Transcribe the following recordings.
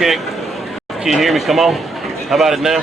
check. Can you hear me? Come on. How about it now?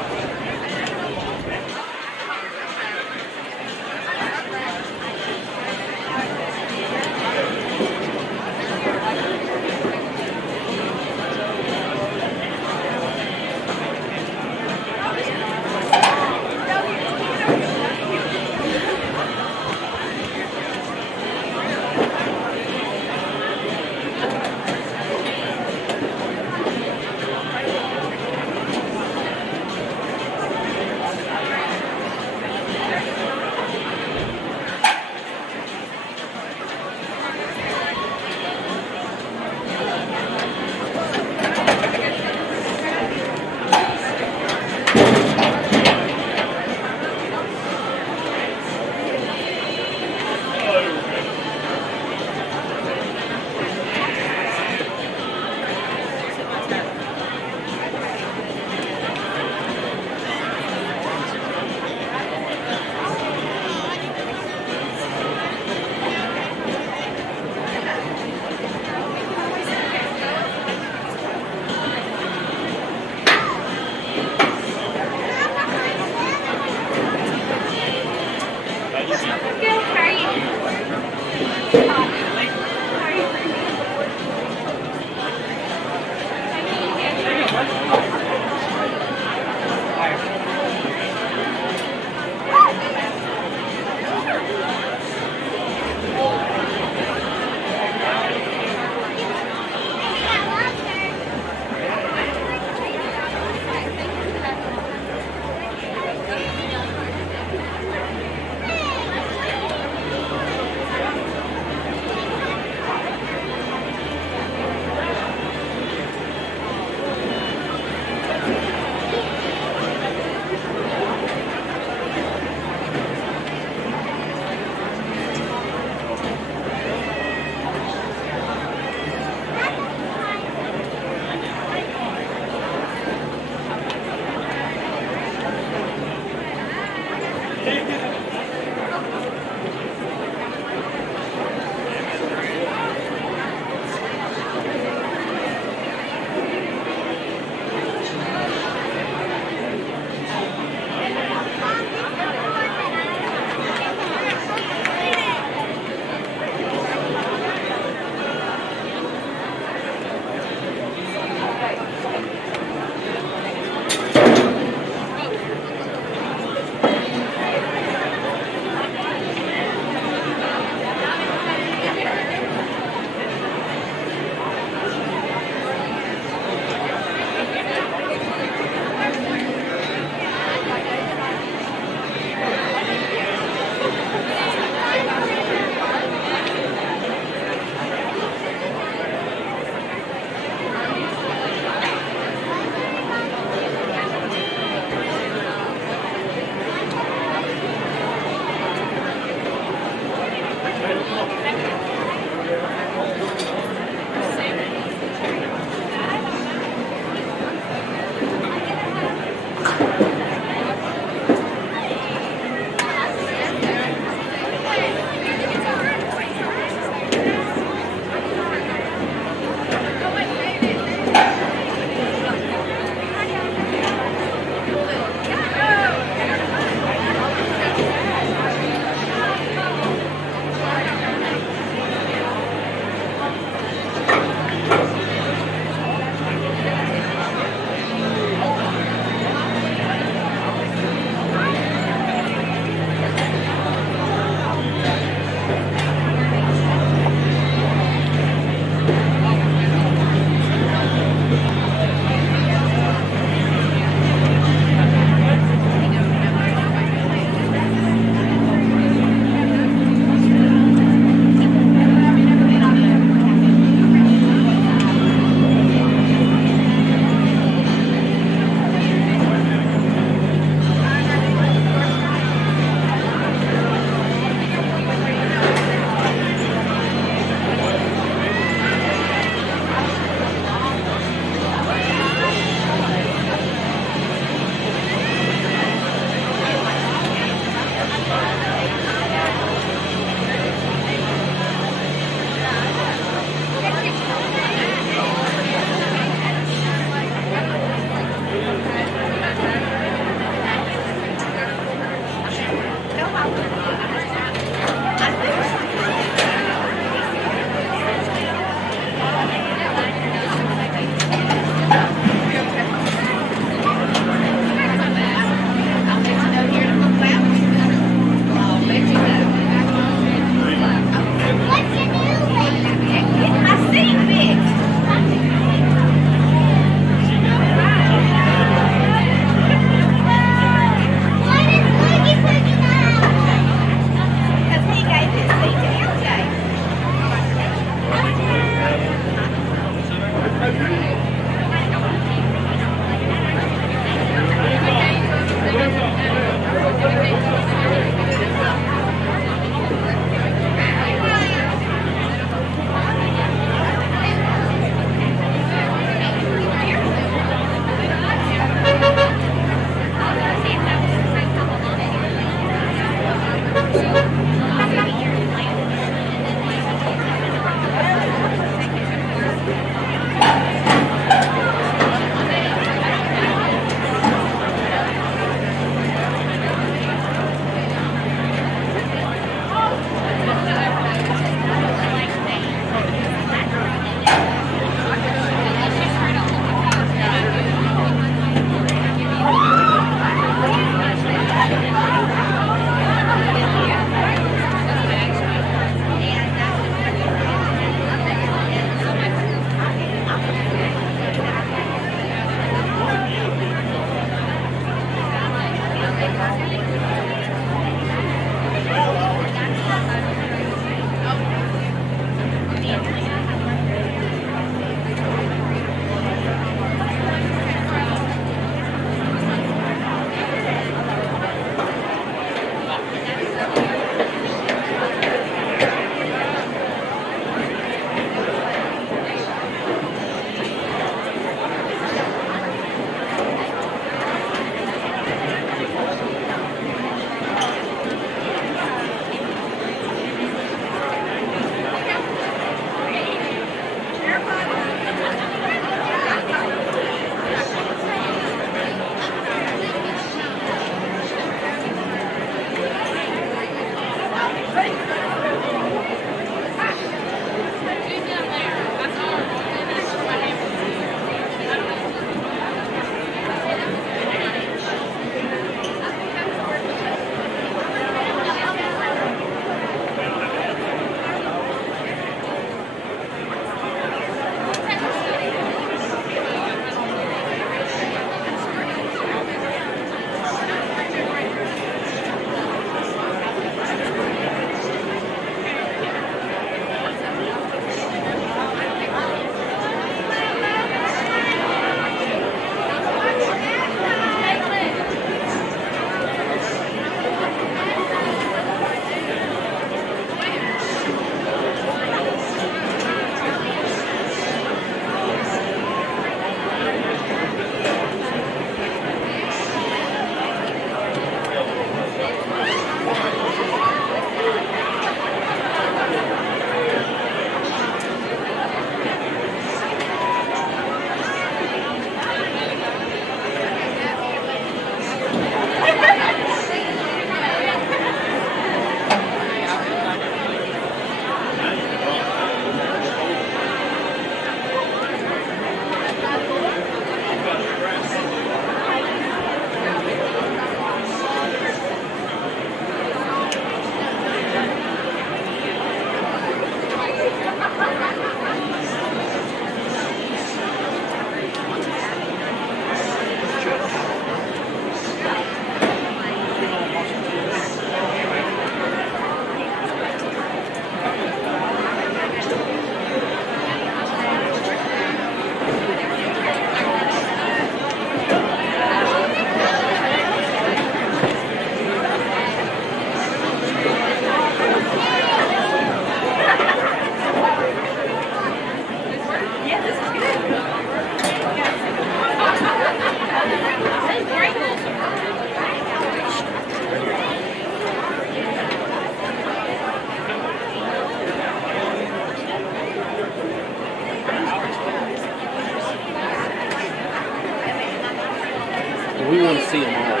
We want to see them all.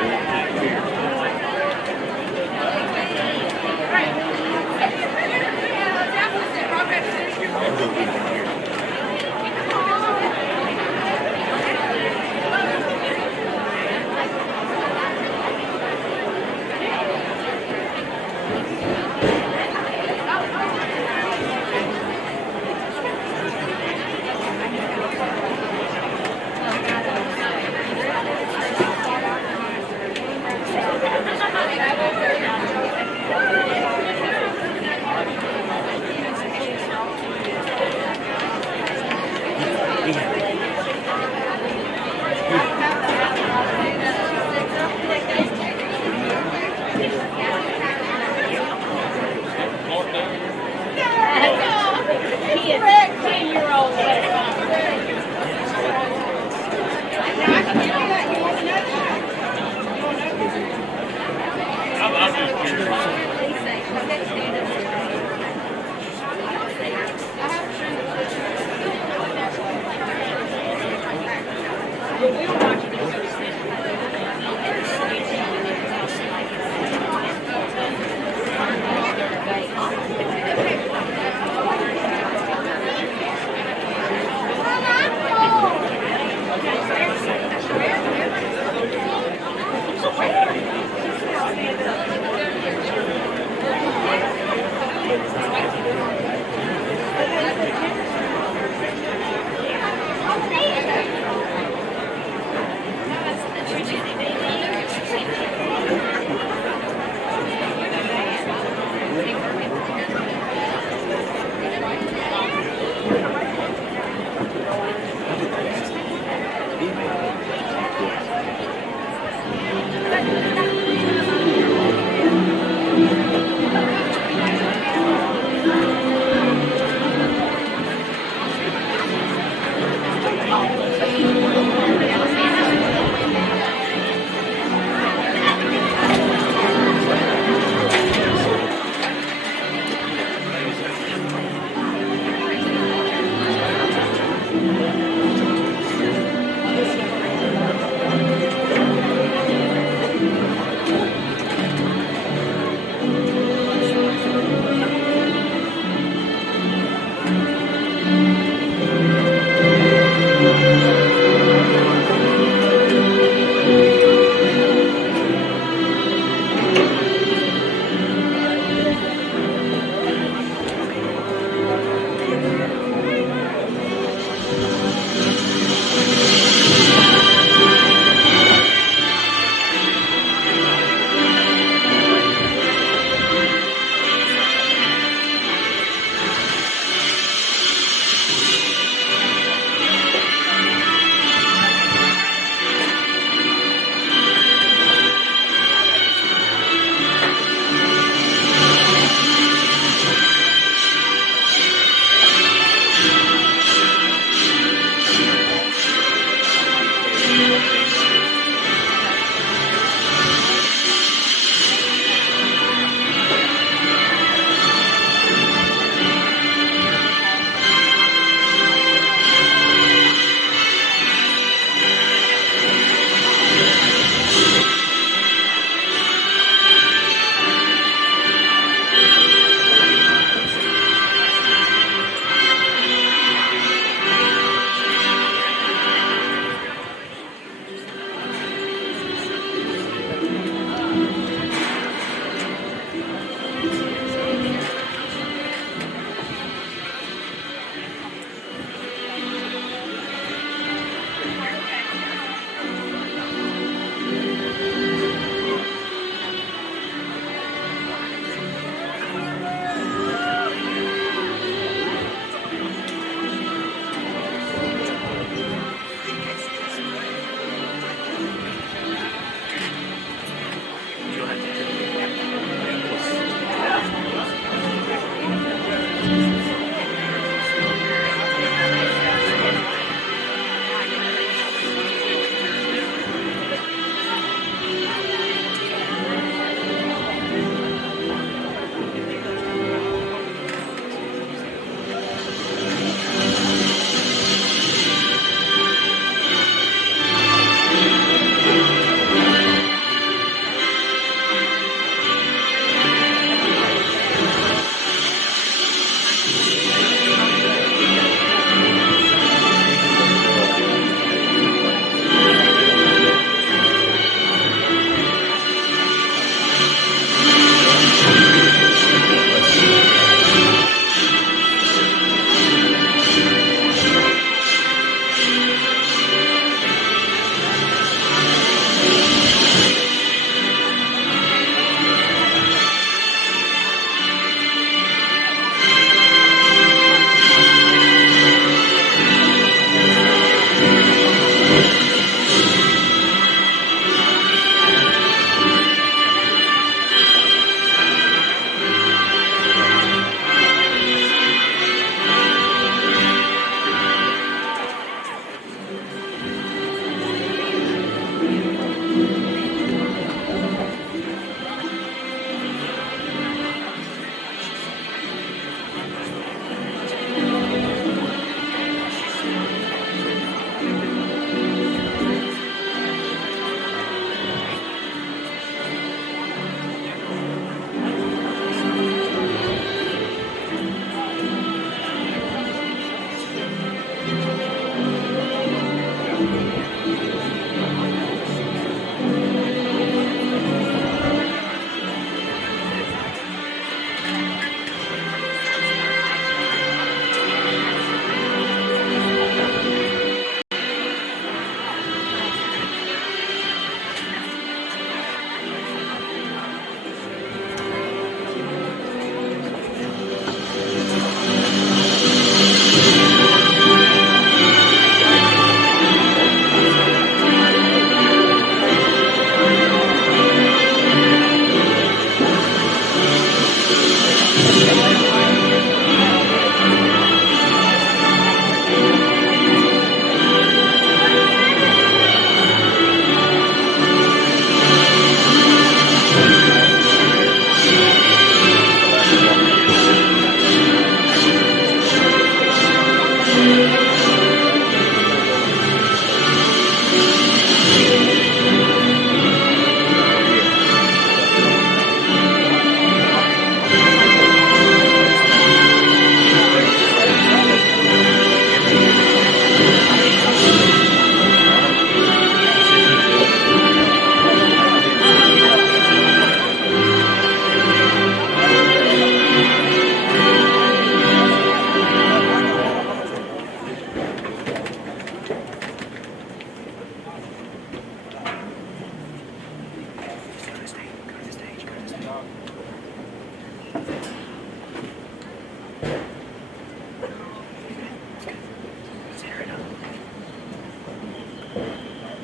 We want to keep here.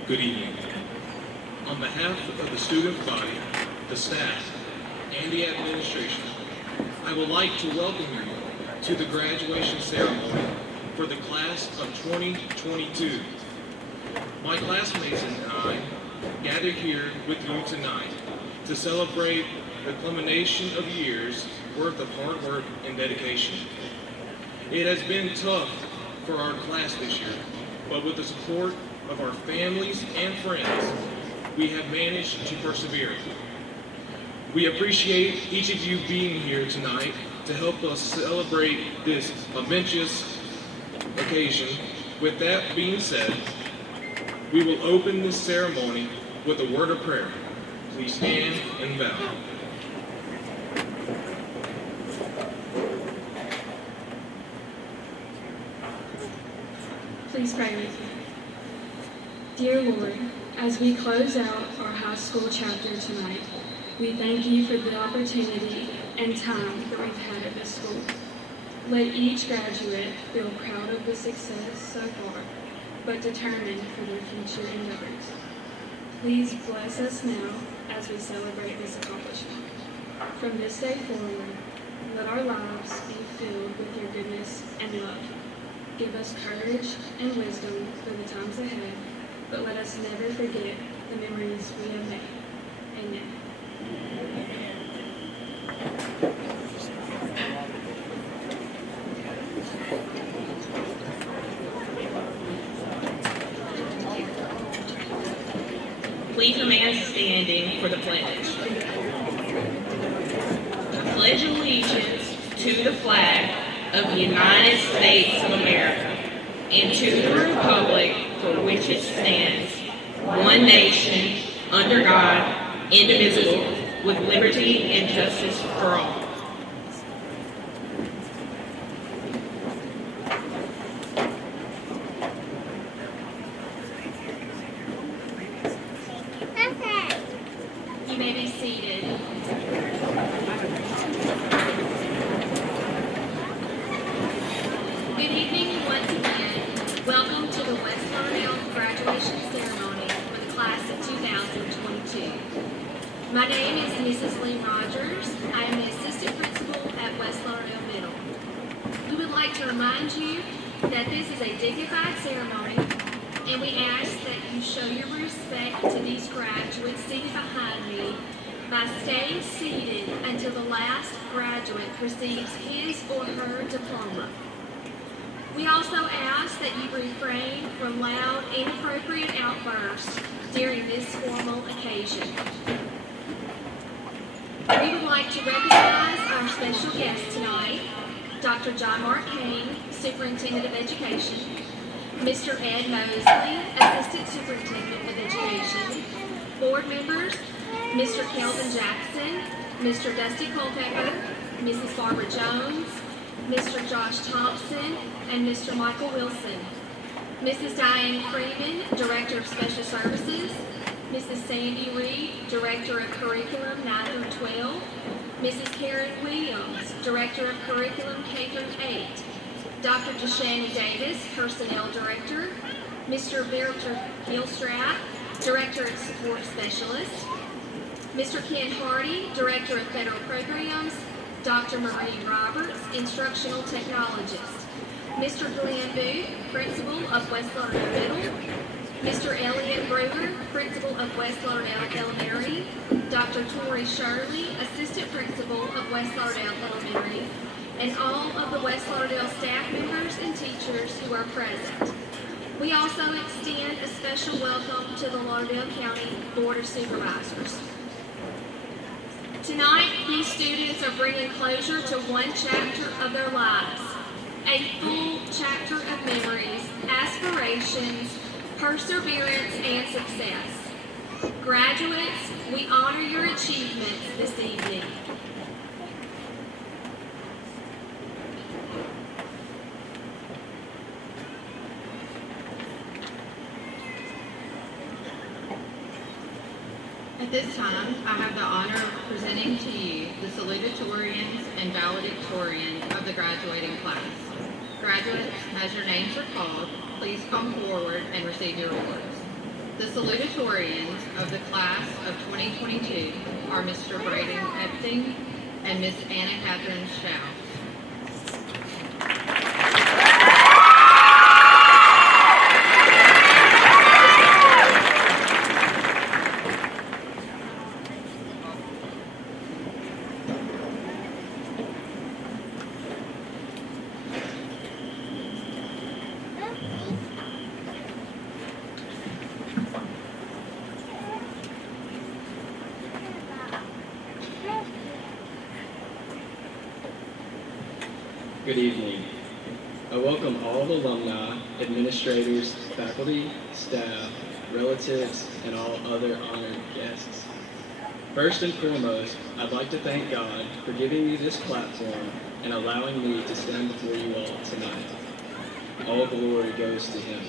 Good evening. On behalf of the student body, the staff, and the administration, I would like to welcome you to the graduation ceremony for the class of 2022. My classmates and I gather here with you tonight to celebrate the culmination of years worth of hard work and dedication. It has been tough for our class this year, but with the support of our families and friends, we have managed to persevere. We appreciate each of you being here tonight to help us celebrate this momentous occasion. With that being said, we will open this ceremony with a word of prayer. Please stand and bow. Please pray with me. Dear Lord, as we close out our high school chapter tonight, we thank you for the opportunity and time that we've had at this school. Let each graduate feel proud of the success so far, but determined for their future endeavors. Please bless us now as we celebrate this accomplishment. From this day forward, let our lives be filled with your goodness and love. Give us courage and wisdom for the times ahead, but let us never forget the memories we have made. Amen. Please remain standing for the pledge. I pledge allegiance to the flag of the United States of America and to the republic for which it stands, one nation, under God, indivisible, with liberty and justice for all. You may be seated. Good evening once again. Welcome to the West Lauderdale graduation ceremony for the class of 2022. My name is Mrs. Lee Rogers. I am the assistant principal at West Lauderdale Middle. We would like to remind you that this is a dignified ceremony, and we ask that you show your respect to these graduates seated behind me by staying seated until the last graduate receives his or her diploma. We also ask that you refrain from loud, inappropriate outbursts during this formal occasion. We would like to recognize our special guest tonight, Dr. John Mark Kane, Superintendent of Education, Mr. Ed Mosley, Assistant Superintendent of Education, board members, Mr. Kelvin Jackson, Mr. Dusty Culpepper, Mrs. Barbara Jones, Mr. Josh Thompson, and Mr. Michael Wilson, Mrs. Diane Freeman, Director of Special Services, Mrs. Sandy Reed, Director of Curriculum 9 through 12, Mrs. Karen Williams, Director of Curriculum K through 8, Dr. DeShana Davis, Personnel Director, Mr. Victor Gilstrap, Director of Support Specialist, Mr. Ken Hardy, Director of Federal Programs, Dr. Marie Roberts, Instructional Technologist, Mr. Glenn Booth, Principal of West Lauderdale Middle, Mr. Elliot Brewer, Principal of West Lauderdale Elementary, Dr. Tori Shirley, Assistant Principal of West Lauderdale Elementary, and all of the West Lauderdale staff members and teachers who are present. We also extend a special welcome to the Lauderdale County Board of Supervisors. Tonight, these students are bringing closure to one chapter of their lives, a full chapter of memories, aspirations, perseverance, and success. Graduates, we honor your achievements this evening. At this time, I have the honor of presenting to you the Salutatorians and Valedictorians of the graduating class. Graduates, as your names are called, please come forward and receive your awards. The salutatorians of the class of 2022 are Mr. Braden Epting and Miss Anna Catherine Schauf. Good evening. I welcome all alumni, administrators, faculty, staff, relatives, and all other honored guests. First and foremost, I'd like to thank God for giving me this platform and allowing me to stand before you all tonight. All glory goes to Him.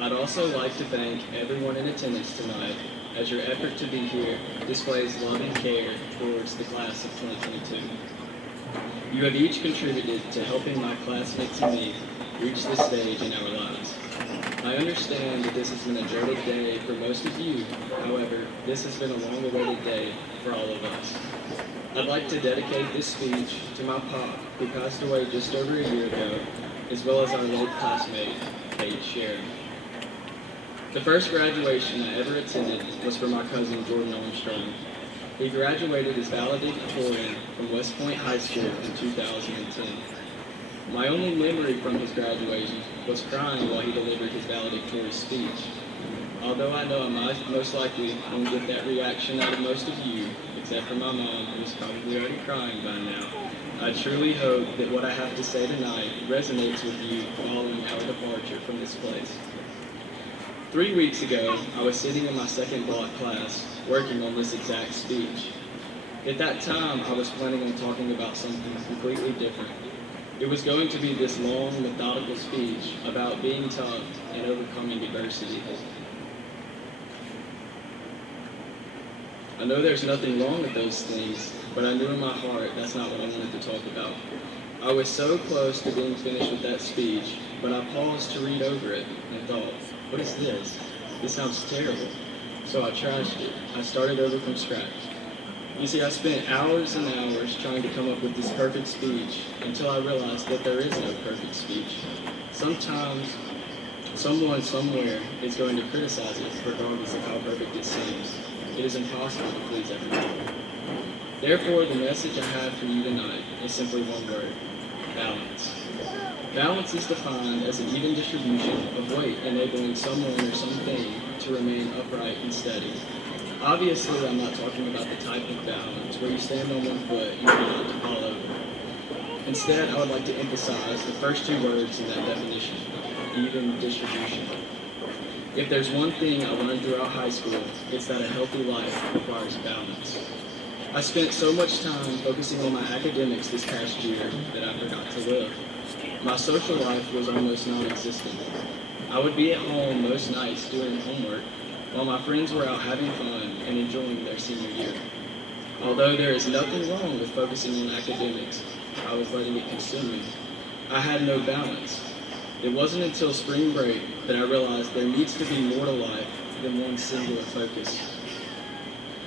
I'd also like to thank everyone in attendance tonight, as your effort to be here displays love and care towards the class of 2022. You have each contributed to helping my classmates and me reach this stage in our lives. I understand that this has been a dreaded day for most of you. However, this has been a long-awaited day for all of us. I'd like to dedicate this speech to my pop, who passed away just over a year ago, as well as our late classmate, Kate Sharon. The first graduation I ever attended was for my cousin, Jordan Armstrong. He graduated as valedictorian from West Point High School in 2010. My only memory from his graduation was crying while he delivered his valedictory speech. Although I know I most likely won't get that reaction out of most of you, except for my mom, who's probably already crying by now, I truly hope that what I have to say tonight resonates with you following our departure from this place. 3 weeks ago, I was sitting in my second block class, working on this exact speech. At that time, I was planning on talking about something completely different. It was going to be this long, methodical speech about being tough and overcoming adversity. I know there's nothing wrong with those things, but I knew in my heart that's not what I wanted to talk about. I was so close to being finished with that speech, but I paused to read over it and thought, what is this? This sounds terrible. So I trashed it. I started over from scratch. You see, I spent hours and hours trying to come up with this perfect speech until I realized that there is no perfect speech. Sometimes, someone somewhere is going to criticize it regardless of how perfect it seems. It is impossible to please everyone. Therefore, the message I have for you tonight is simply one word: balance. Balance is defined as an even distribution of weight enabling someone or something to remain upright and steady. Obviously, I'm not talking about the type of balance where you stand on one foot and try not to fall over. Instead, I would like to emphasize the first two words in that definition: even distribution. If there's one thing I learned throughout high school, it's that a healthy life requires balance. I spent so much time focusing on my academics this past year that I forgot to live. My social life was almost non-existent. I would be at home most nights doing homework, while my friends were out having fun and enjoying their senior year. Although there is nothing wrong with focusing on academics, I was letting it consume me. I had no balance. It wasn't until spring break that I realized there needs to be more to life than one singular focus.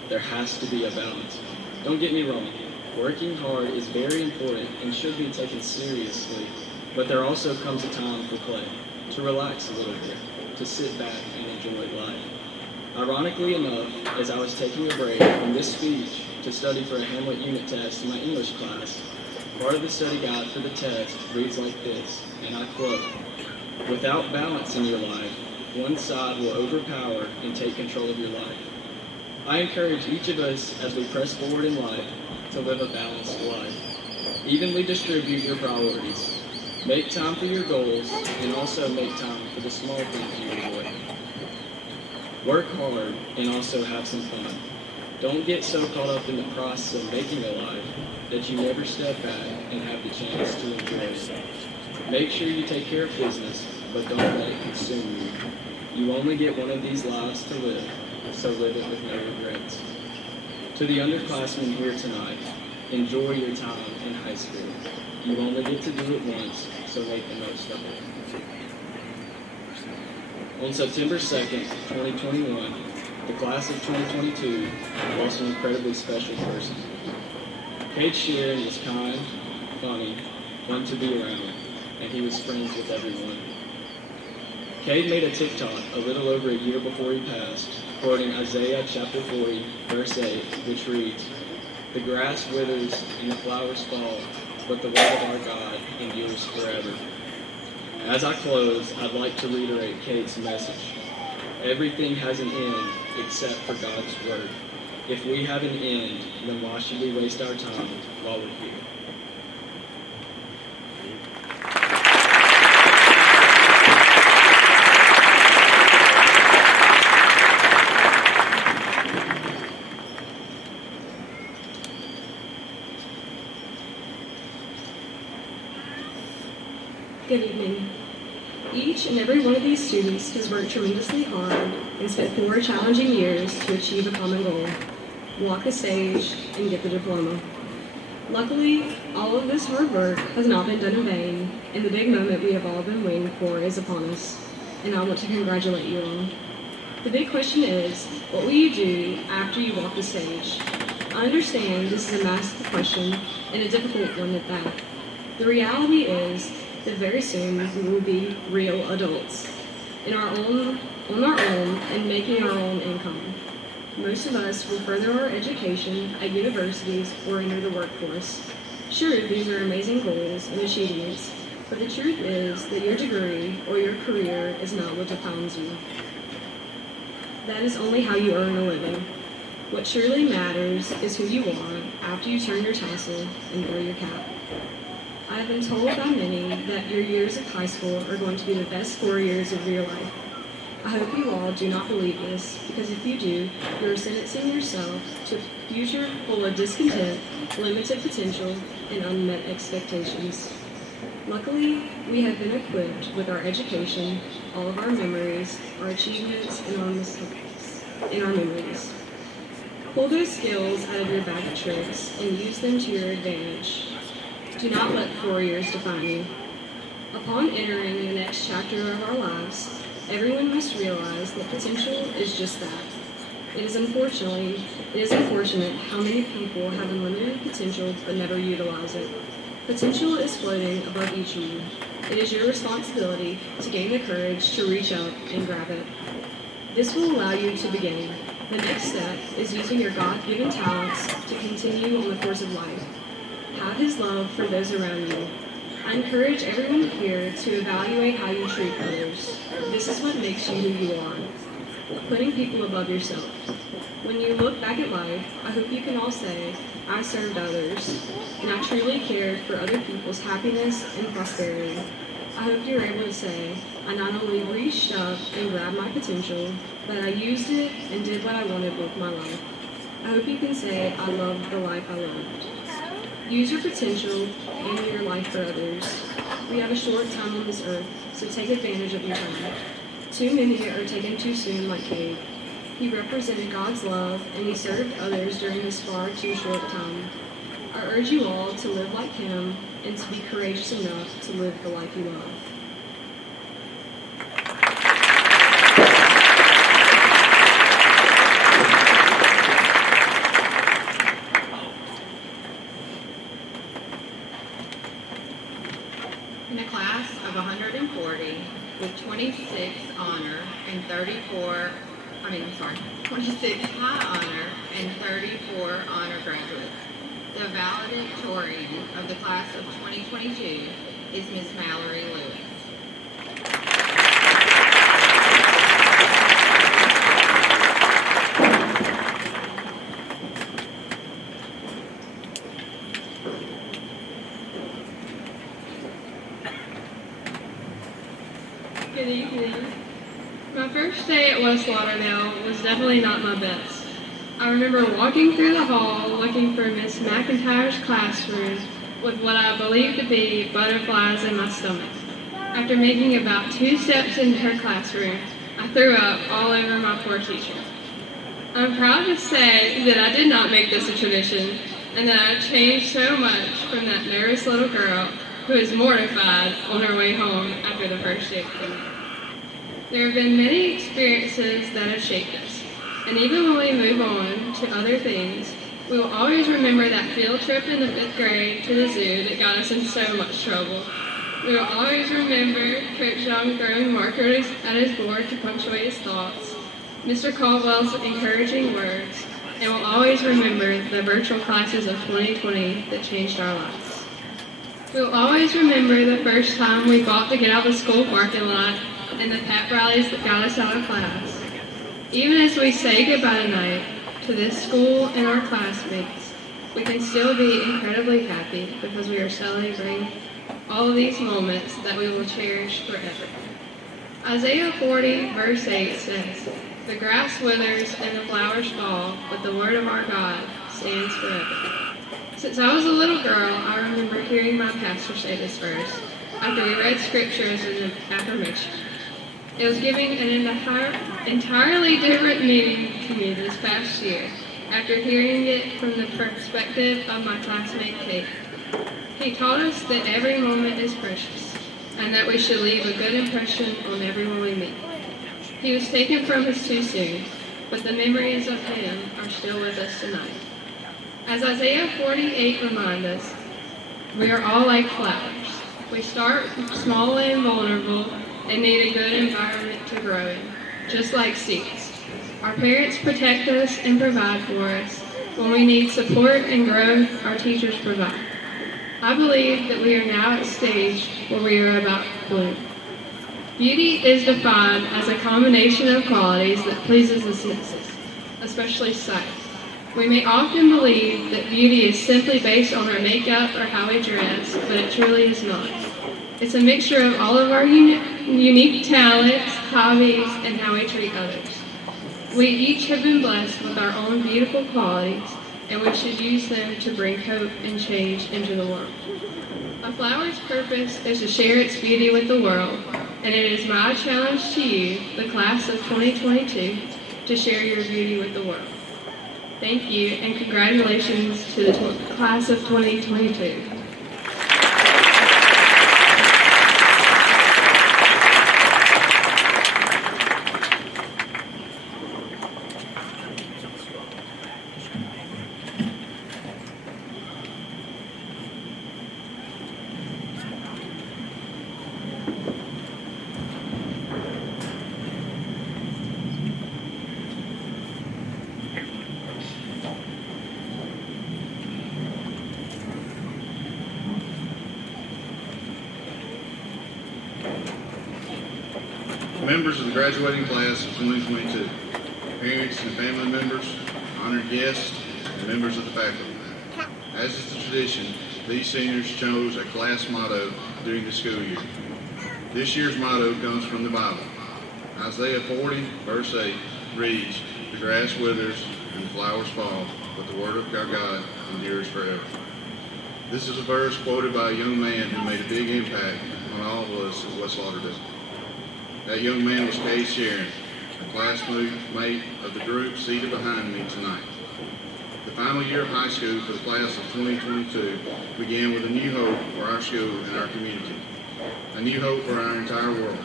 There has to be a balance. Don't get me wrong, working hard is very important and should be taken seriously, but there also comes a time for play, to relax a little bit, to sit back and enjoy life. Ironically enough, as I was taking a break from this speech to study for a Hamlet unit test in my English class, part of the study guide for the test reads like this, and I quote, "Without balance in your life, one side will overpower and take control of your life." I encourage each of us as we press forward in life to live a balanced life. Evenly distribute your priorities. Make time for your goals and also make time for the small things you enjoy. Work hard and also have some fun. Don't get so caught up in the process of making a life that you never step back and have the chance to enjoy it. Make sure you take care of business, but don't let it consume you. You only get one of these lives to live, so live it with no regrets. To the underclassmen here tonight, enjoy your time in high school. You only get to do it once, so make the most of it. On September 2nd, 2021, the class of 2022 lost an incredibly special person. Cade Sheeran was kind, funny, fun to be around, and he was friends with everyone. Cade made a TikTok a little over a year before he passed, quoting Isaiah chapter 40, verse 8, which reads, "The grass withers and the flowers fall, but the word of our God endures forever." As I close, I'd like to reiterate Cade's message. Everything has an end except for God's word. If we have an end, then why should we waste our time while we're here? Good evening. Each and every one of these students has worked tremendously hard and spent 4 challenging years to achieve a common goal, walk the stage, and get the diploma. Luckily, all of this hard work has not been done in vain, and the big moment we have all been waiting for is upon us, and I want to congratulate you all. The big question is, what will you do after you walk the stage? I understand this is a massive question, and a difficult one at that. The reality is that very soon we will be real adults, on our own, and making our own income. Most of us will further our education at universities or enter the workforce. Sure, these are amazing goals and achievements, but the truth is that your degree or your career is not what defines you. That is only how you earn a living. What truly matters is who you are after you turn your tassel and wear your cap. I have been told by many that your years of high school are going to be the best 4 years of your life. I hope you all do not believe this, because if you do, you are sentencing yourself to a future full of discontent, limited potential, and unmet expectations. Luckily, we have been equipped with our education, all of our memories, our achievements, and our mistakes, and our memories. Pull those skills out of your bag of tricks and use them to your advantage. Do not let 4 years define you. Upon entering the next chapter of our lives, everyone must realize that potential is just that. It is unfortunate how many people have unlimited potential but never utilize it. Potential is floating above each of you. It is your responsibility to gain the courage to reach up and grab it. This will allow you to begin. The next step is using your God-given talents to continue on the course of life. Have His love for those around you. I encourage everyone here to evaluate how you treat others. This is what makes you who you are. Putting people above yourself. When you look back at life, I hope you can all say, I served others, and I truly cared for other people's happiness and prosperity. I hope you're able to say, I not only reached up and grabbed my potential, but I used it and did what I wanted with my life. I hope you can say, I loved the life I lived. Use your potential and your life for others. We have a short time on this earth, so take advantage of your time. Too many are taken too soon like Cade. He represented God's love, and he served others during his far too short time. I urge you all to live like him and to be courageous enough to live the life you love. In a class of 140 with 26 honor and 26 high honor and 34 honor graduates. The valedictorian of the class of 2022 is Miss Mallory Lewis. Good evening. My first day at West Lauderdale was definitely not my best. I remember walking through the hall looking for Miss McIntyre's classroom with what I believed to be butterflies in my stomach. After making about 2 steps into her classroom, I threw up all over my poor teacher. I'm proud to say that I did not make this a tradition and that I've changed so much from that nervous little girl who is mortified on her way home after the first day of camp. There have been many experiences that have shaped us, and even when we move on to other things, we will always remember that field trip in the 5th grade to the zoo that got us in so much trouble. We will always remember Coach Young throwing markers at his board to punctuate his thoughts, Mr. Caldwell's encouraging words, and will always remember the virtual classes of 2020 that changed our lives. We will always remember the first time we fought to get out of the school parking lot and the pep rallies that got us out of class. Even as we say goodbye tonight to this school and our classmates, we can still be incredibly happy because we are celebrating all of these moments that we will cherish forever. Isaiah 40, verse 8 says, "The grass withers and the flowers fall, but the word of our God stands forever." Since I was a little girl, I remember hearing my pastor say this verse after we read scripture as an affirmation. It was giving an entirely different meaning to me this past year after hearing it from the perspective of my classmate Kate. He taught us that every moment is precious and that we should leave a good impression on everyone we meet. He was taken from us too soon, but the memories of him are still with us tonight. As Isaiah 48 reminds us, we are all like flowers. We start small and vulnerable and need a good environment to grow in, just like seeds. Our parents protect us and provide for us. When we need support and growth, our teachers provide. I believe that we are now at a stage where we are about to bloom. Beauty is defined as a combination of qualities that pleases the senses, especially sight. We may often believe that beauty is simply based on our makeup or how we dress, but it truly is not. It's a mixture of all of our unique talents, hobbies, and how we treat others. We each have been blessed with our own beautiful qualities, and we should use them to bring hope and change into the world. A flower's purpose is to share its beauty with the world, and it is my challenge to you, the class of 2022, to share your beauty with the world. Thank you, and congratulations to the class of 2022. Members of the graduating class of 2022, parents and family members, honored guests, and members of the faculty. As is the tradition, these seniors chose a class motto during the school year. This year's motto comes from the Bible. Isaiah 40, verse 8 reads, "The grass withers and the flowers fall, but the word of our God endures forever." This is a verse quoted by a young man who made a big impact on all of us at West Lauderdale. That young man was Cade Sharon, a classmate of the group seated behind me tonight. The final year of high school for the class of 2022 began with a new hope for our school and our community, a new hope for our entire world.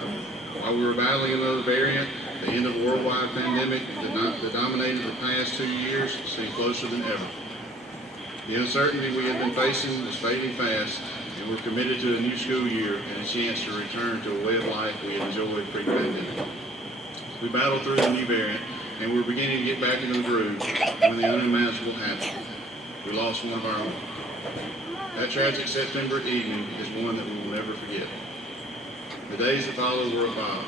While we were battling another variant, the end of a worldwide pandemic that dominated the past 2 years seemed closer than ever. The uncertainty we had been facing was fading fast, and we're committed to a new school year and a chance to return to a way of life we had enjoyed pre-pandemic. We battled through the new variant, and we were beginning to get back into the groove when the unimaginable happened. We lost one of our own. That tragic September evening is one that we will never forget. The days that followed were a battle.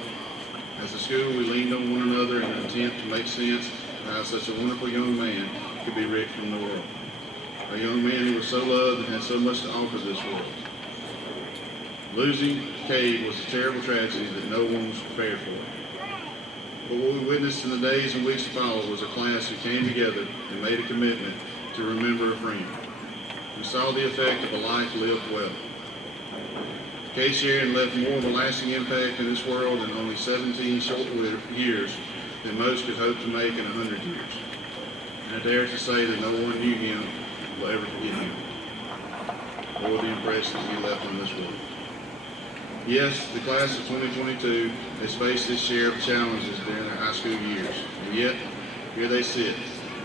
As a school, we leaned on one another in an attempt to make sense of how such a wonderful young man could be ripped from the world. A young man who was so loved and had so much to offer this world. Losing Cade was a terrible tragedy that no one was prepared for. But what we witnessed in the days and weeks to follow was a class who came together and made a commitment to remember a friend. We saw the effect of a life lived well. Cade Sharon left more of a lasting impact in this world in only 17 short years than most could hope to make in 100 years. And I dare to say that no one knew him will ever forget him, or the impression he left on this world. Yes, the class of 2022 has faced its share of challenges during their high school years, and yet here they sit,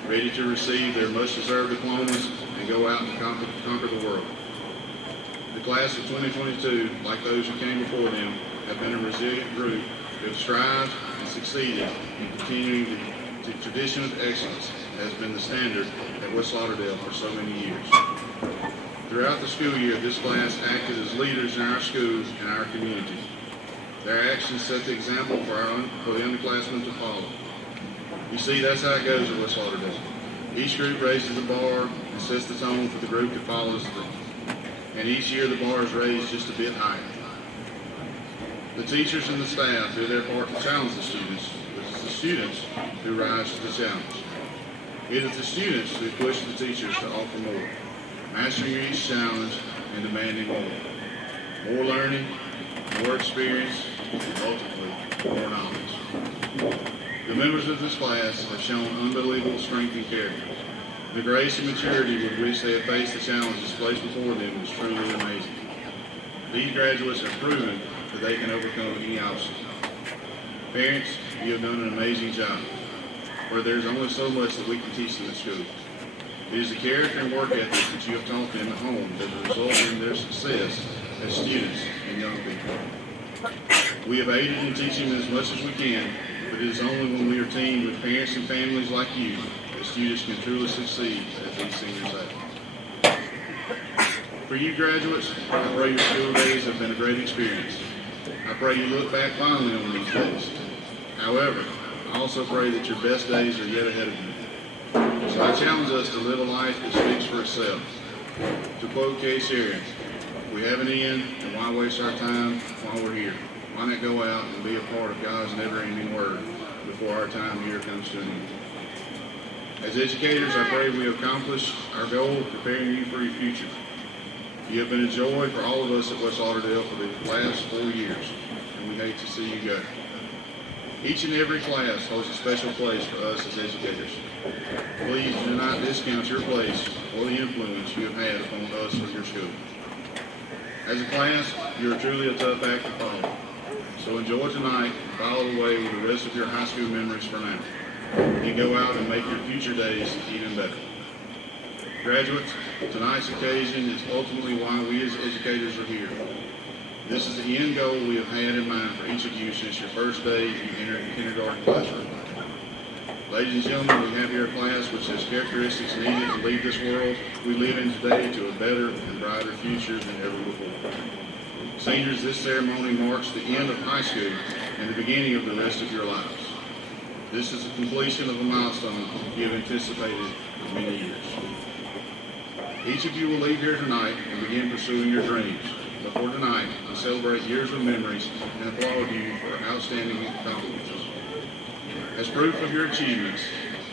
ready to receive their much-deserved diplomas and go out and conquer the world. The class of 2022, like those who came before them, have been a resilient group who have strived and succeeded in continuing the tradition of excellence that has been the standard at West Lauderdale for so many years. Throughout the school year, this class acted as leaders in our schools and our community. Their actions set the example for the underclassmen to follow. You see, that's how it goes at West Lauderdale. Each group raises the bar and sets the tone for the group that follows them. And each year the bar is raised just a bit higher. The teachers and the staff do their part to challenge the students, but it's the students who rise to the challenge. It is the students who push the teachers to offer more, mastering each challenge and demanding more. More learning, more experience, and ultimately more knowledge. The members of this class have shown unbelievable strength and character. The grace and maturity with which they have faced the challenges placed before them is truly amazing. These graduates have proven that they can overcome any obstacle. Parents, you have done an amazing job, where there's only so much that we can teach them at school. It is the character and work ethic that you have taught them at home that has resulted in their success as students and young people. We have aided in teaching them as much as we can, but it is only when we are teamed with parents and families like you that students can truly succeed as these seniors have. For you graduates, I pray your school days have been a great experience. I pray you look back fondly on these days. However, I also pray that your best days are yet ahead of you. So I challenge us to live a life that speaks for itself. To quote Case Aaron, we have an end, and why waste our time while we're here? Why not go out and be a part of God's never-ending word before our time here comes to an end? As educators, I pray we have accomplished our goal of preparing you for your future. You have been a joy for all of us at West Lauderdale for the last 4 years, and we hate to see you go. Each and every class holds a special place for us as educators. Please do not discount your place or the influence you have had upon us or your school. As a class, you are truly a tough act to follow. So enjoy tonight and follow away with the rest of your high school memories for now. And go out and make your future days even better. Graduates, tonight's occasion is ultimately why we as educators are here. This is the end goal we have had in mind for each of you since your first day you entered the kindergarten classroom. Ladies and gentlemen, we have here a class which has characteristics needed to lead this world we live in today to a better and brighter future than ever before. Seniors, this ceremony marks the end of high school and the beginning of the rest of your lives. This is the completion of a milestone you have anticipated for many years. Each of you will leave here tonight and begin pursuing your dreams. But for tonight, I celebrate years of memories and applaud you for outstanding accomplishments. As proof of your achievements,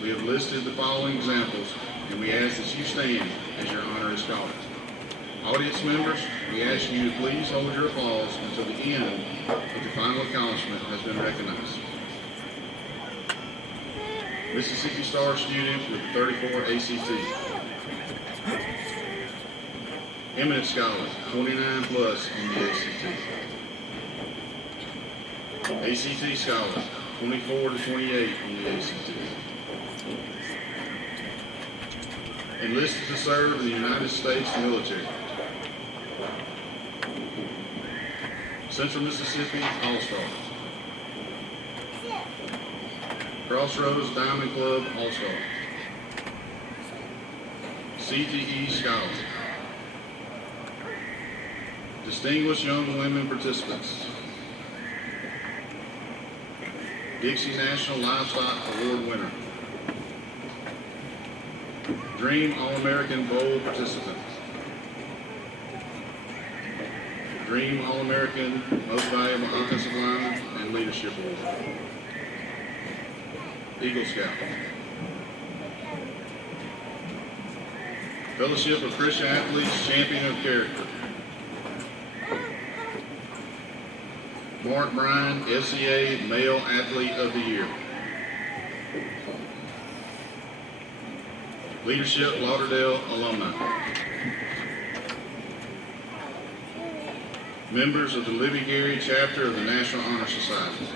we have listed the following examples, and we ask that you stand as your honor is called. Audience members, we ask you to please hold your applause until the end of the final accomplishment has been recognized. Mississippi Star student with 34 ACT. Eminent Scholar, 29 plus on the ACT. ACT Scholar, 24 to 28 on the ACT. Enlisted to serve in the United States military. Central Mississippi All-Star. Crossroads Diamond Club All-Star. CTE Scholar. Distinguished Young Women Participants. Dixie National Livestock Award winner. Dream All-American Bowl participant. Dream All-American Most Valuable Offensive Lineman and Leadership Award. Eagle Scout. Fellowship of Christian Athletes Champion of Character. Mark Bryan, SCA Male Athlete of the Year. Leadership Lauderdale Alumni. members of the Lauderdale chapter of the National Honor Society.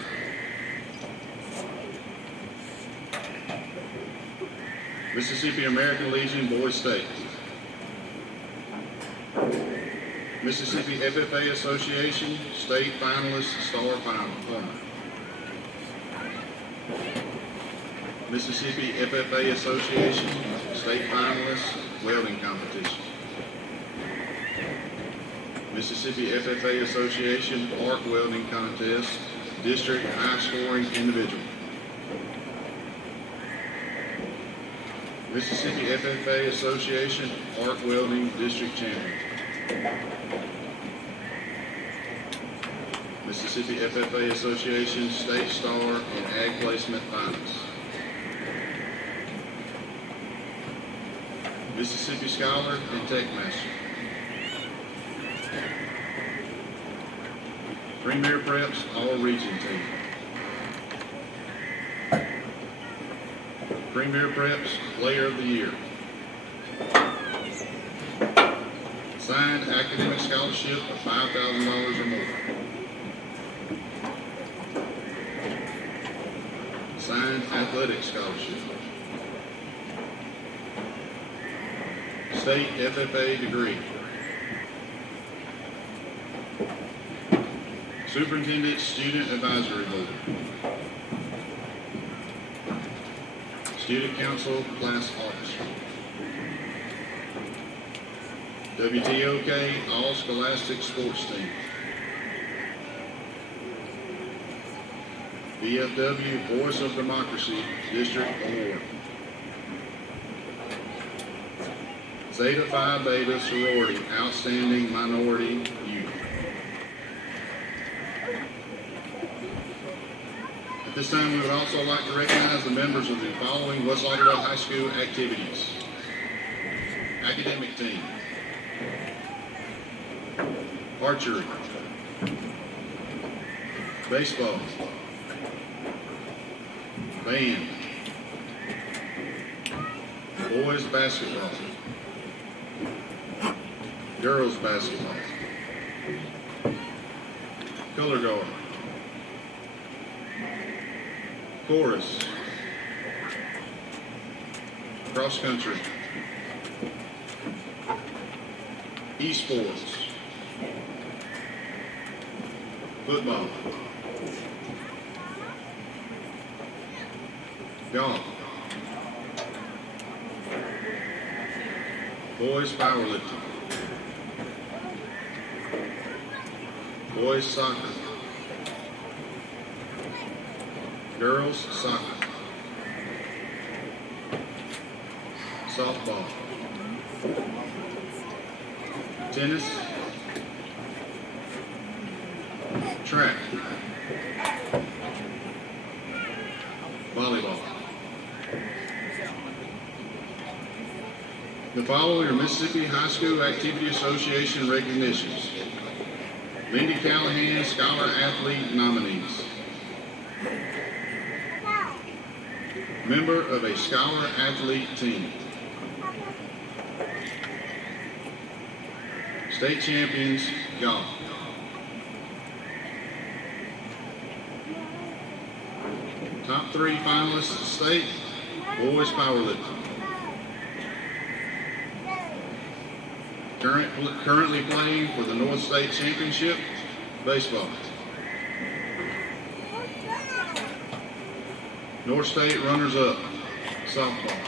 Mississippi American Legion Boys State. Mississippi FFA Association State Finalist Star Final. Mississippi FFA Association State Finalist Welding Competition. Mississippi FFA Association Arc Welding Contest District High Scoring Individual. Mississippi FFA Association Arc Welding District Champion. Mississippi FFA Association State Star in Ag Placement Finals. Mississippi Scholar and Tech Master. Premier Preps All Region Team. Premier Preps Player of the Year. Signed academic scholarship of $5,000 or more. Signed athletic scholarship. State FFA degree. Superintendent Student Advisory Board. Student Council Class Officer. WTOK All Scholastic Sports Team. VFW Voice of Democracy District Award. Zeta Phi Beta Sorority Outstanding Minority Youth. At this time, we would also like to recognize the members of the following West Lauderdale High School activities. Academic team. Archery. Baseball. Band. Boys basketball. Girls basketball. Color guard. Chorus. Cross country. Esports. Football. Golf. Boys powerlifting. Boys soccer. Girls soccer. Softball. Tennis. Track. Volleyball. The following are Mississippi High School Activity Association recognitions. Lindy Callahan Scholar Athlete nominees. Member of a Scholar Athlete team. State champions, golf. Top 3 finalists state, boys powerlifting. Currently playing for the North State Championship, baseball. North State runners-up, softball.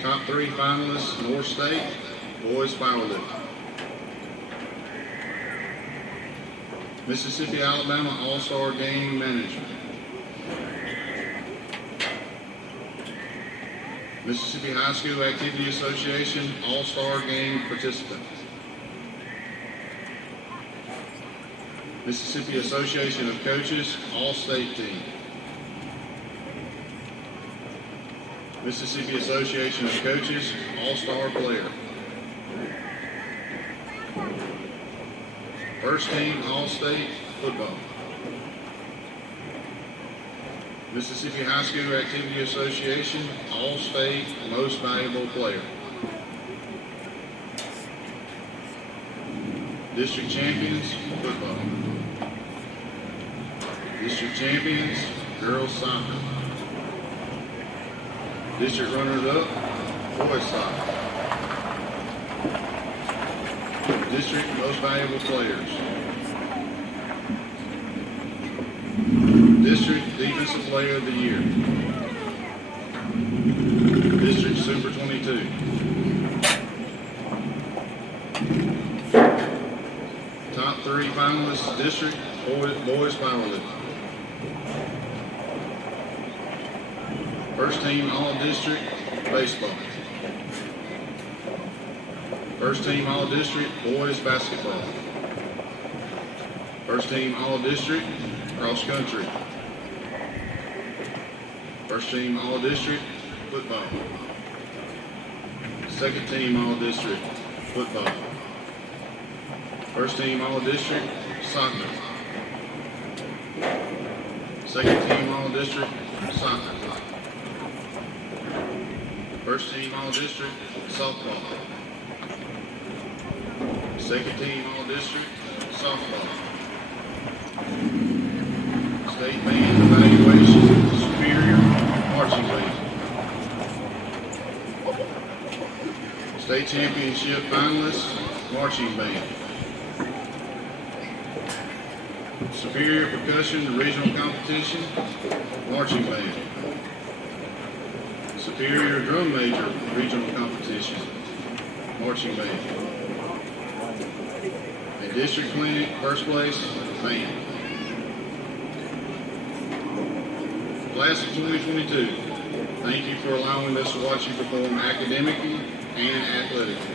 Top 3 finalists, North State, boys powerlifting. Mississippi Alabama All-Star Game Management. Mississippi High School Activity Association All-Star Game Participant. Mississippi Association of Coaches All-State Team. Mississippi Association of Coaches All-Star Player. First Team All-State Football. Mississippi High School Activity Association All-State Most Valuable Player. District champions, football. District champions, girls soccer. District runners-up, boys soccer. District most valuable players. District defensive player of the year. District Super 22. Top 3 finalists, district boys powerlifting. First team all-district baseball. First team all-district boys basketball. First team all-district cross country. First team all-district football. Second team all-district football. First team all-district soccer. Second team all-district soccer. First team all-district softball. Second team all-district softball. State band evaluation superior marching band. State championship finalists marching band. Superior percussion regional competition marching band. Superior drum major regional competition marching band. And district clinic first place band. Class of 2022, thank you for allowing us to watch you perform academically and athletically.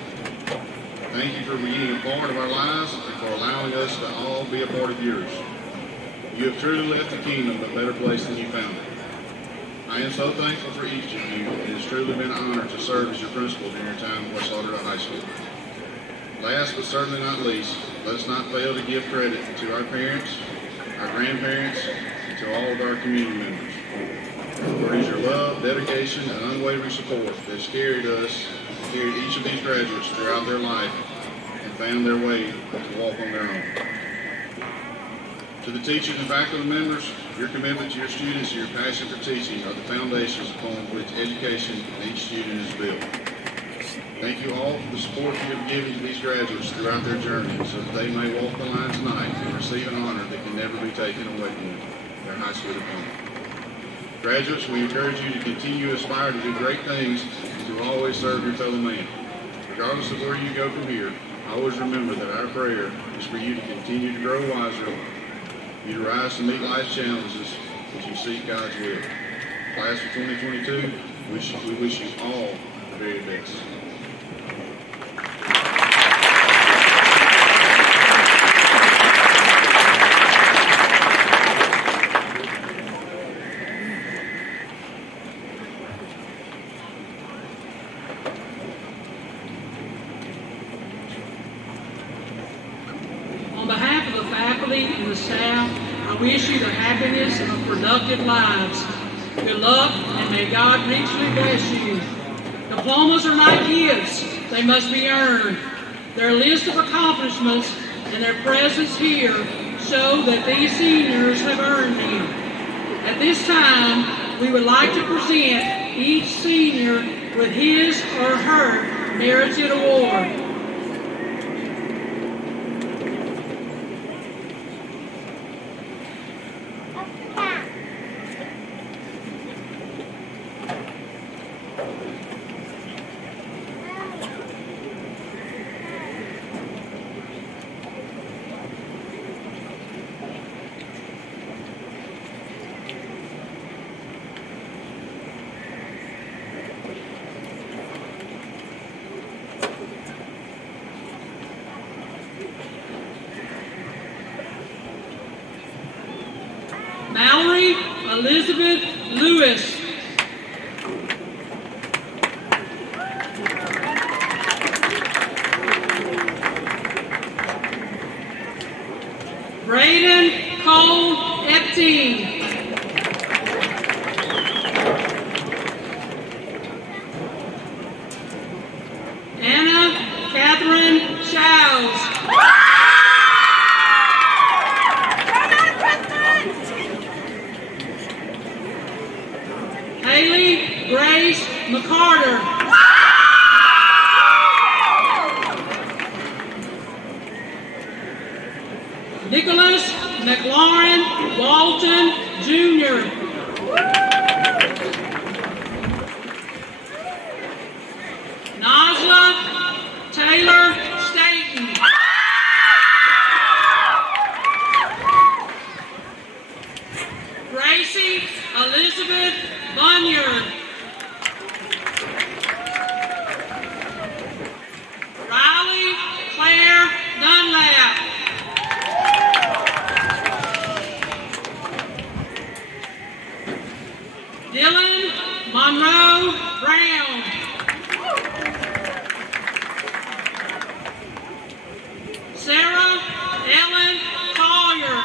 Thank you for being a part of our lives and for allowing us to all be a part of yours. You have truly left the kingdom a better place than you found it. I am so thankful for each of you. It has truly been an honor to serve as your principal during your time at West Lauderdale High School. Last but certainly not least, let us not fail to give credit to our parents, our grandparents, and to all of our community members. For it is your love, dedication, and unwavering support that has carried each of these graduates throughout their life and found their way to walk on their own. To the teachers and faculty members, your commitment to your students and your passion for teaching are the foundations upon which education and each student is built. Thank you all for the support you have given to these graduates throughout their journey so that they may walk the line tonight and receive an honor that can never be taken away from them, their high school diploma. Graduates, we encourage you to continue to aspire to do great things and to always serve your fellow man. Regardless of where you go from here, always remember that our prayer is for you to continue to grow wiser, you to rise to meet life's challenges as you seek God's will. Class of 2022, we wish you all the very best. On behalf of the faculty and the staff, I wish you the happiness of productive lives. Good luck, and may God richly bless you. Diplomas are not gifts. They must be earned. Their list of accomplishments and their presence here show that these seniors have earned them. At this time, we would like to present each senior with his or her merited award. Mallory Elizabeth Lewis. Braden Cole Epting. Anna Catherine Childs. Nicholas McLaurin Walton, Jr. Nazla Taylor Staten. Gracie Elizabeth Bunyard. Riley Claire Dunlap. Dylan Monroe Brown. Sarah Ellen Collier.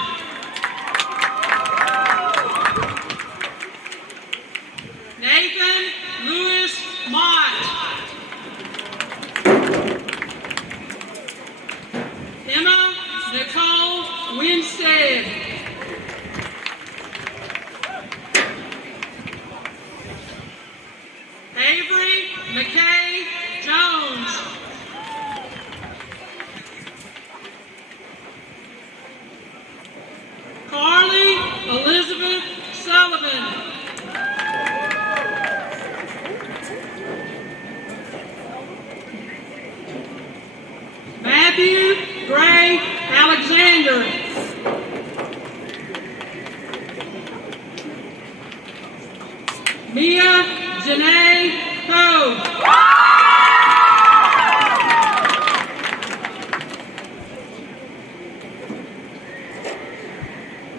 Nathan Lewis Mott. Emma Nicole Winstead. Avery McKay Jones. Carly Elizabeth Sullivan. Matthew Gray Alexander. Mia Janae Poe.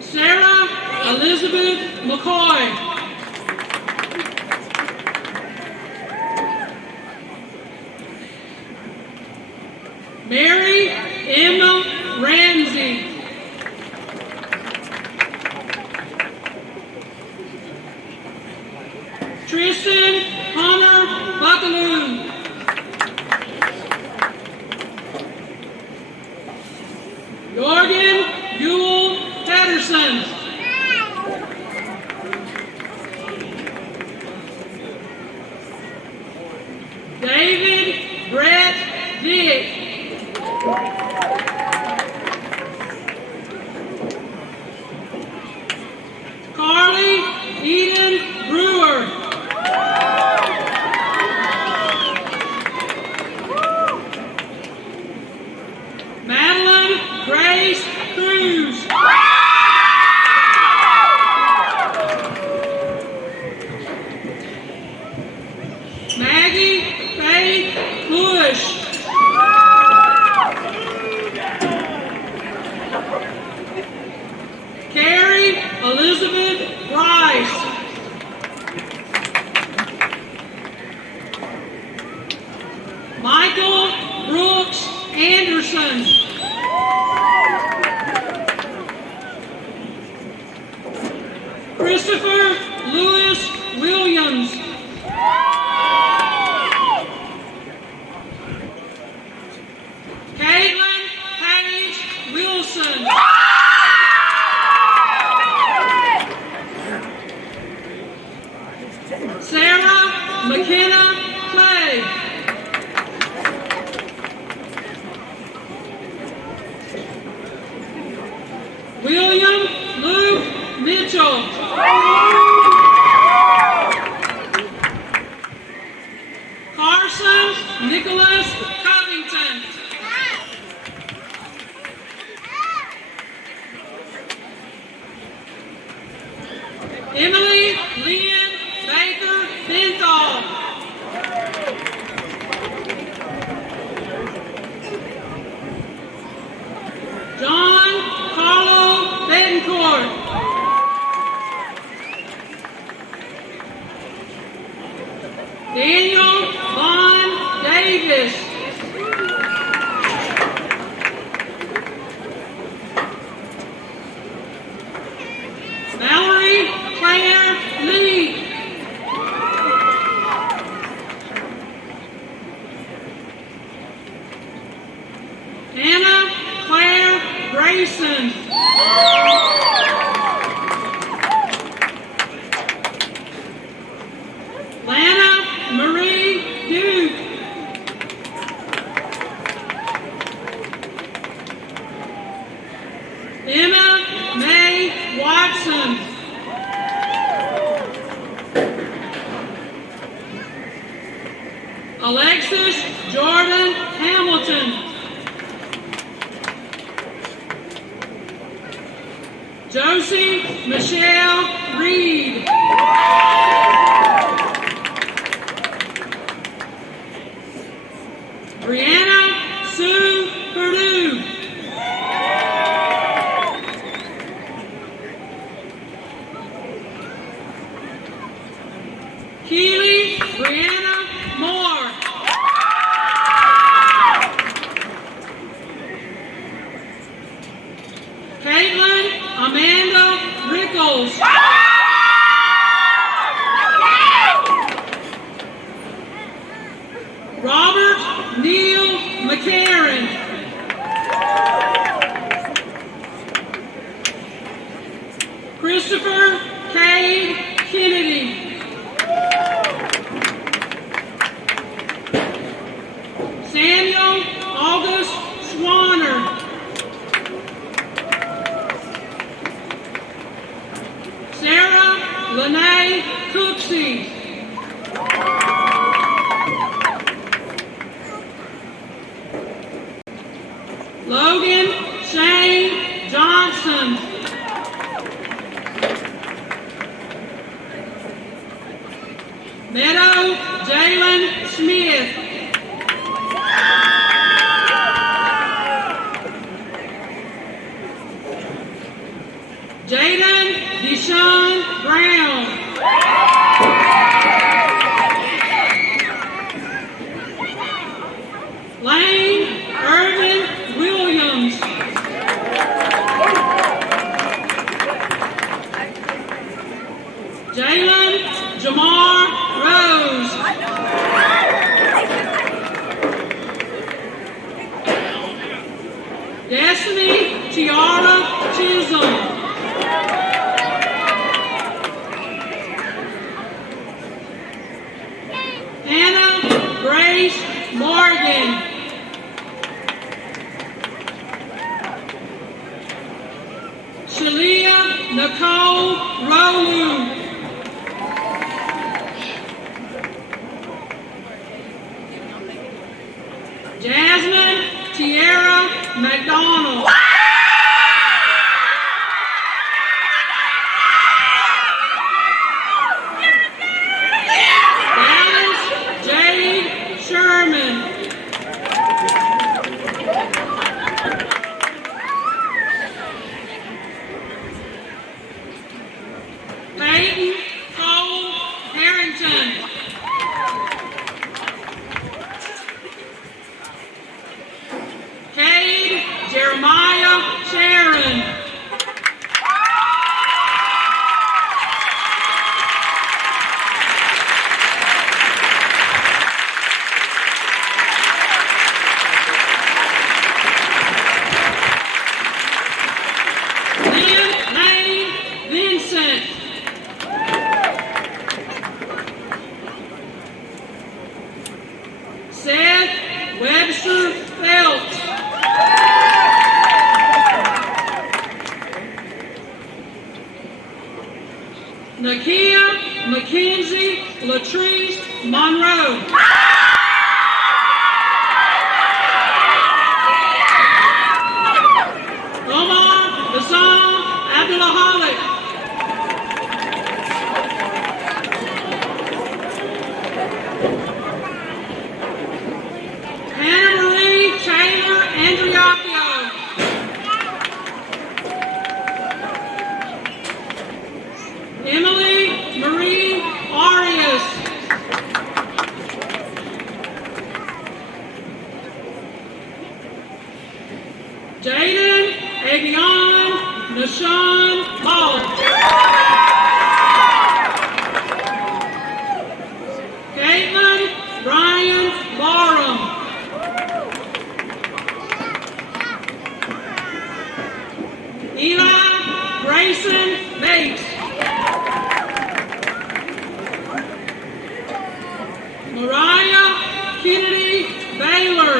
Sarah Elizabeth McCoy. Mary Emma Ramsey. Tristan Hunter Buckaloo. Jorgen Yule Patterson. David Brett Dick. Carly Eden Brewer. Madeline Grace Cruz. Maggie Faith Bush. Carrie Elizabeth Rice. Michael Brooks Anderson. Christopher Lewis Williams. Caitlin Paige Wilson. Sarah McKenna Clay. William Luke Mitchell. Carson Nicholas Covington. Emily Lynn Baker Benthal. John Carlo Betancourt. Daniel Vaughn Davis. Valerie Claire Lee. Anna Claire Grayson. Lana Marie Duke. Watson. Alexis Jordan Hamilton. Josie Michelle Reed. Brianna Sue Perdue. Keely Brianna Moore. Caitlin Amanda Rickles. Robert Neil McCarron. Christopher Cade Kennedy. Samuel August Swanner. Sarah Lene Cooksey. Logan Shane Johnson. Meadow Jalen Smith. Jaden Deshaun Brown. Lane Irvin Williams. Jalen Jamar Rose. Destiny Tiara Chisholm. Hannah Grace Morgan. Shalia Nicole Rolu. Jasmine Tierra McDonald. Dallas Jade Sherman. Peyton Cole Harrington. Cade Jeremiah Sharon. Lynn Lane Vincent. Seth Webster Phelps. Nakia Mackenzie Latrice Monroe. Omar Hassan Abdulahalik. Hannah Marie Taylor Andriacchio. Emily Marie Arias. Jaden Avion Nashawn Ball. Caitlin Ryan Barham. Eli Grayson Bates. Mariah Kennedy Baylor.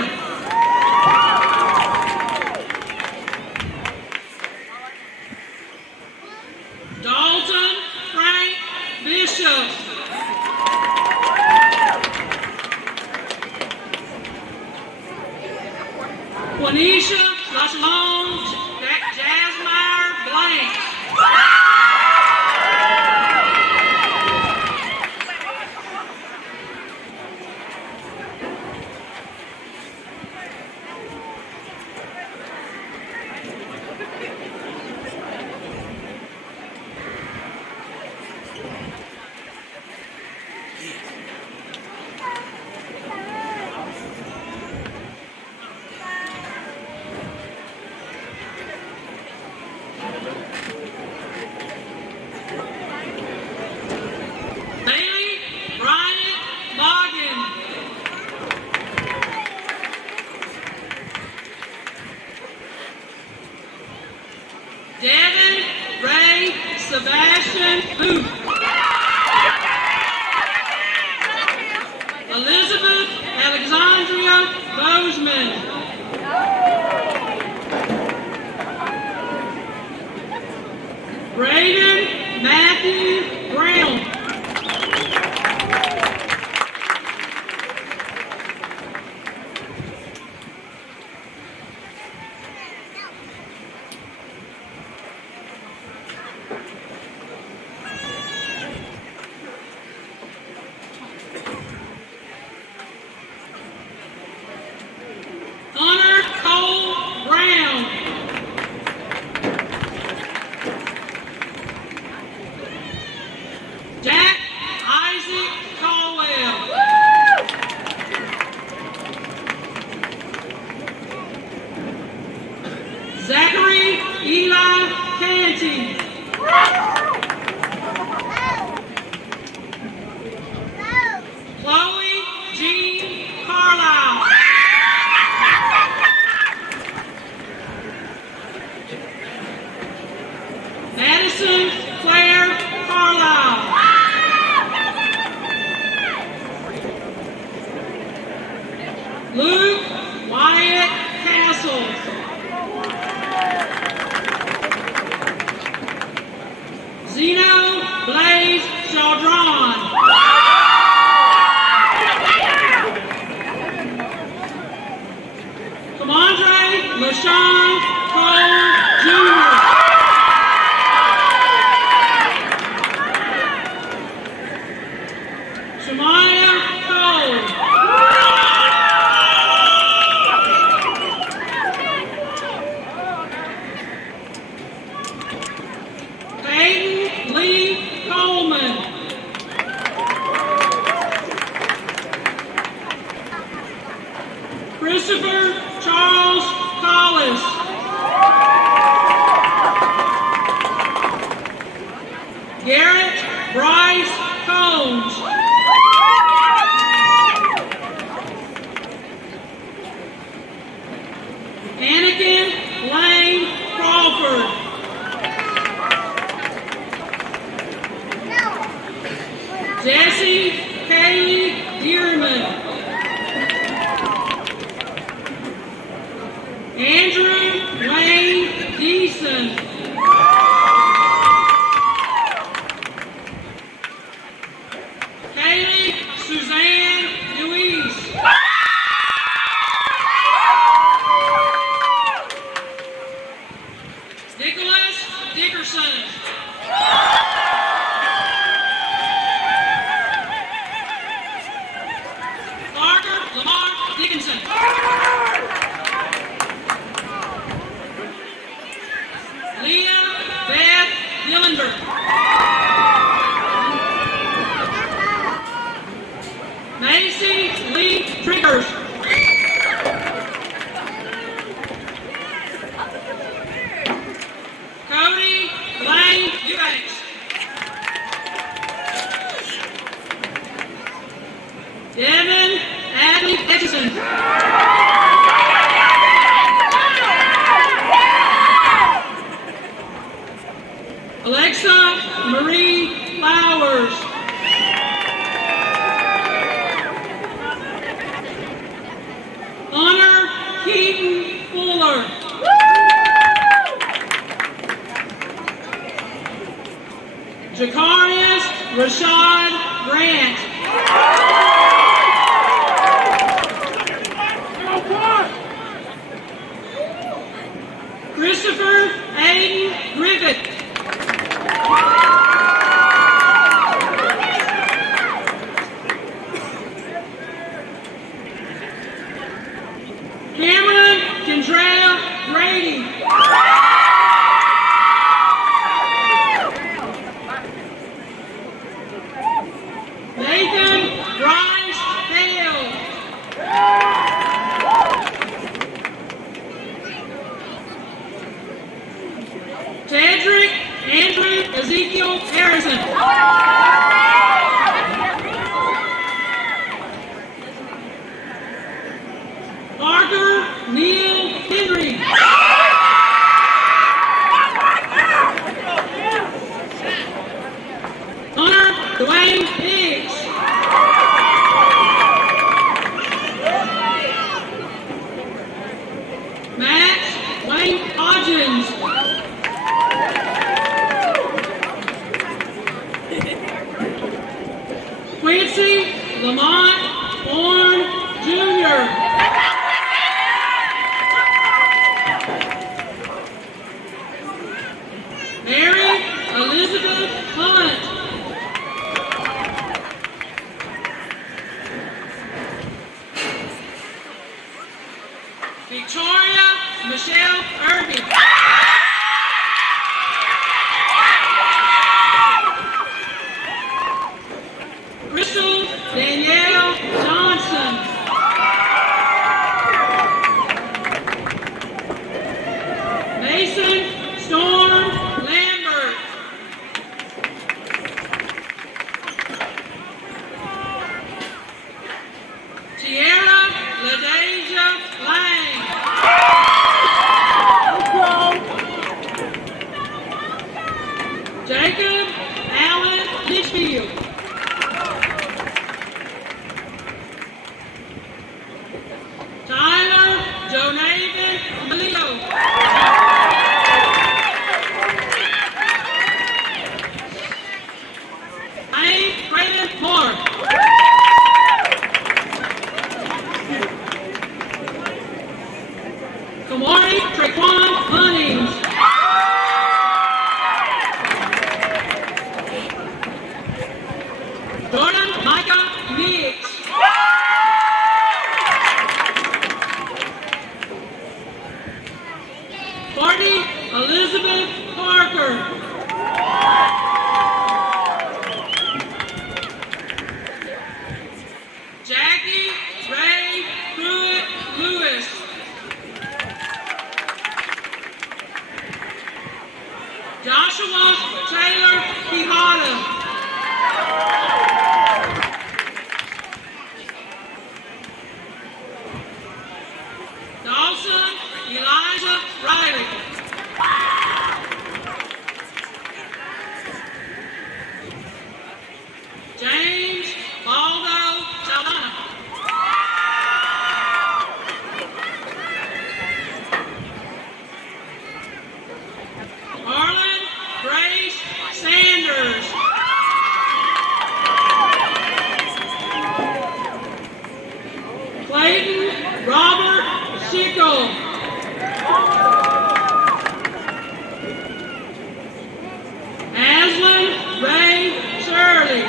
Bailey Bryant Logan. Devin Ray Sebastian Booth. Elizabeth Alexandria Bozeman. Braden Matthew Brown. Hunter Cole Brown. Jack Isaac Caldwell. Zachary Eli Canty. Chloe Jean Carlisle. Madison Claire Carlisle. Luke Wyatt Castle. Zeno Blaze Chaudron. Comandre LaShawn Cole Jr. Shamaya Cole. Peyton Lee Coleman. Christopher Charles Collis. Garrett Bryce Combs. Anakin Lane Crawford. Jesse Kaylee Dearman. Andrew Wayne Deason. Kaylee Suzanne Deweese. Nicholas Dickerson. Parker Lamar Dickinson. Leah Beth Dillender. Macy Lee Triggers. Cody Lane Eubanks. Devin Adley Etchison. Alexa Marie Flowers. Honor Keaton Fuller. Jacarius Rashad Grant. Christopher Aiden Griffith. Cameron Kendra Grady. Nathan Bryce Hale. Cedric Andrew Ezekiel Harrison. Parker Neil Henry. Hunter Dwayne Hicks. Max Wayne Hodgins. Quincy Lamont Horn Jr. Mary Elizabeth Hunt. Victoria Michelle Irving. Crystal Danielle Johnson. Mason Storm Lambert. Tierra LaDeja Lang. Jacob Allen Litchfield. Tyler Jonathan Leo. Hank Braden Moore. Kamari Traquan Hunnings. Jordan Micah Nix. Courtney Elizabeth Parker. Jackie Ray Pruitt Lewis. Joshua Taylor Quijada. Dawson Elijah Riley. James Baldo Saldana. Harlan Grace Sanders. Clayton Robert Schickel. Aslan Ray Shirley.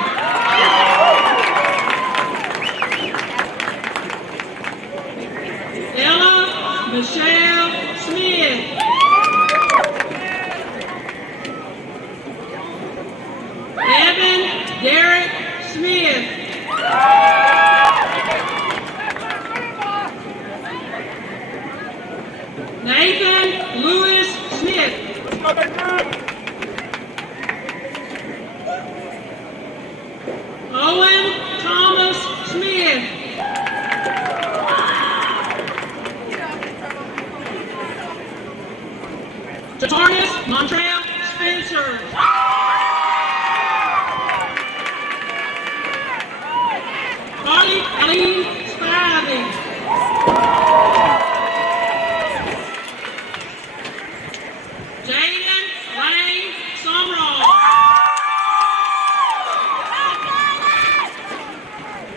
Ella Michelle Smith. Evan Derek Smith. Nathan Lewis Smith. Owen Thomas Smith. Jatarnis Montreal Spencer. Carly Aline Spivey. Jaden Lane Sumrall.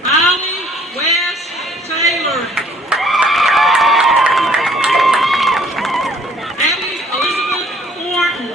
Holly West Taylor. Abby Elizabeth Thornton.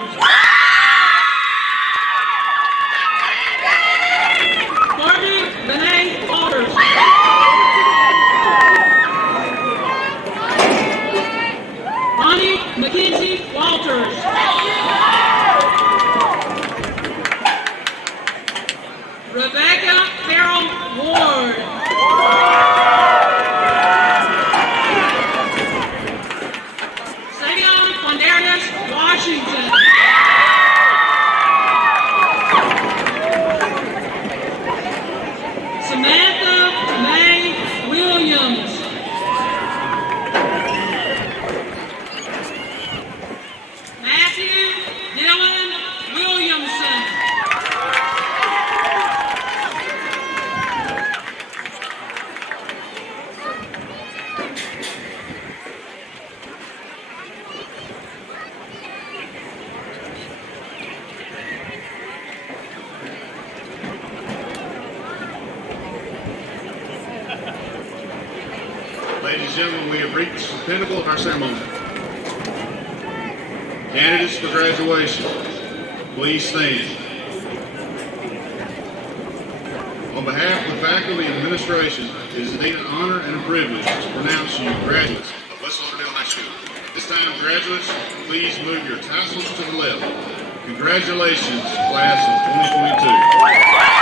gentlemen, we have reached the pinnacle of our ceremony. Candidates for graduation, please stand. On behalf of the faculty and administration, it is indeed an honor and a privilege to pronounce you graduates of West Lauderdale High School. This time, graduates, please move your tassels to the left. Congratulations, class of 2022.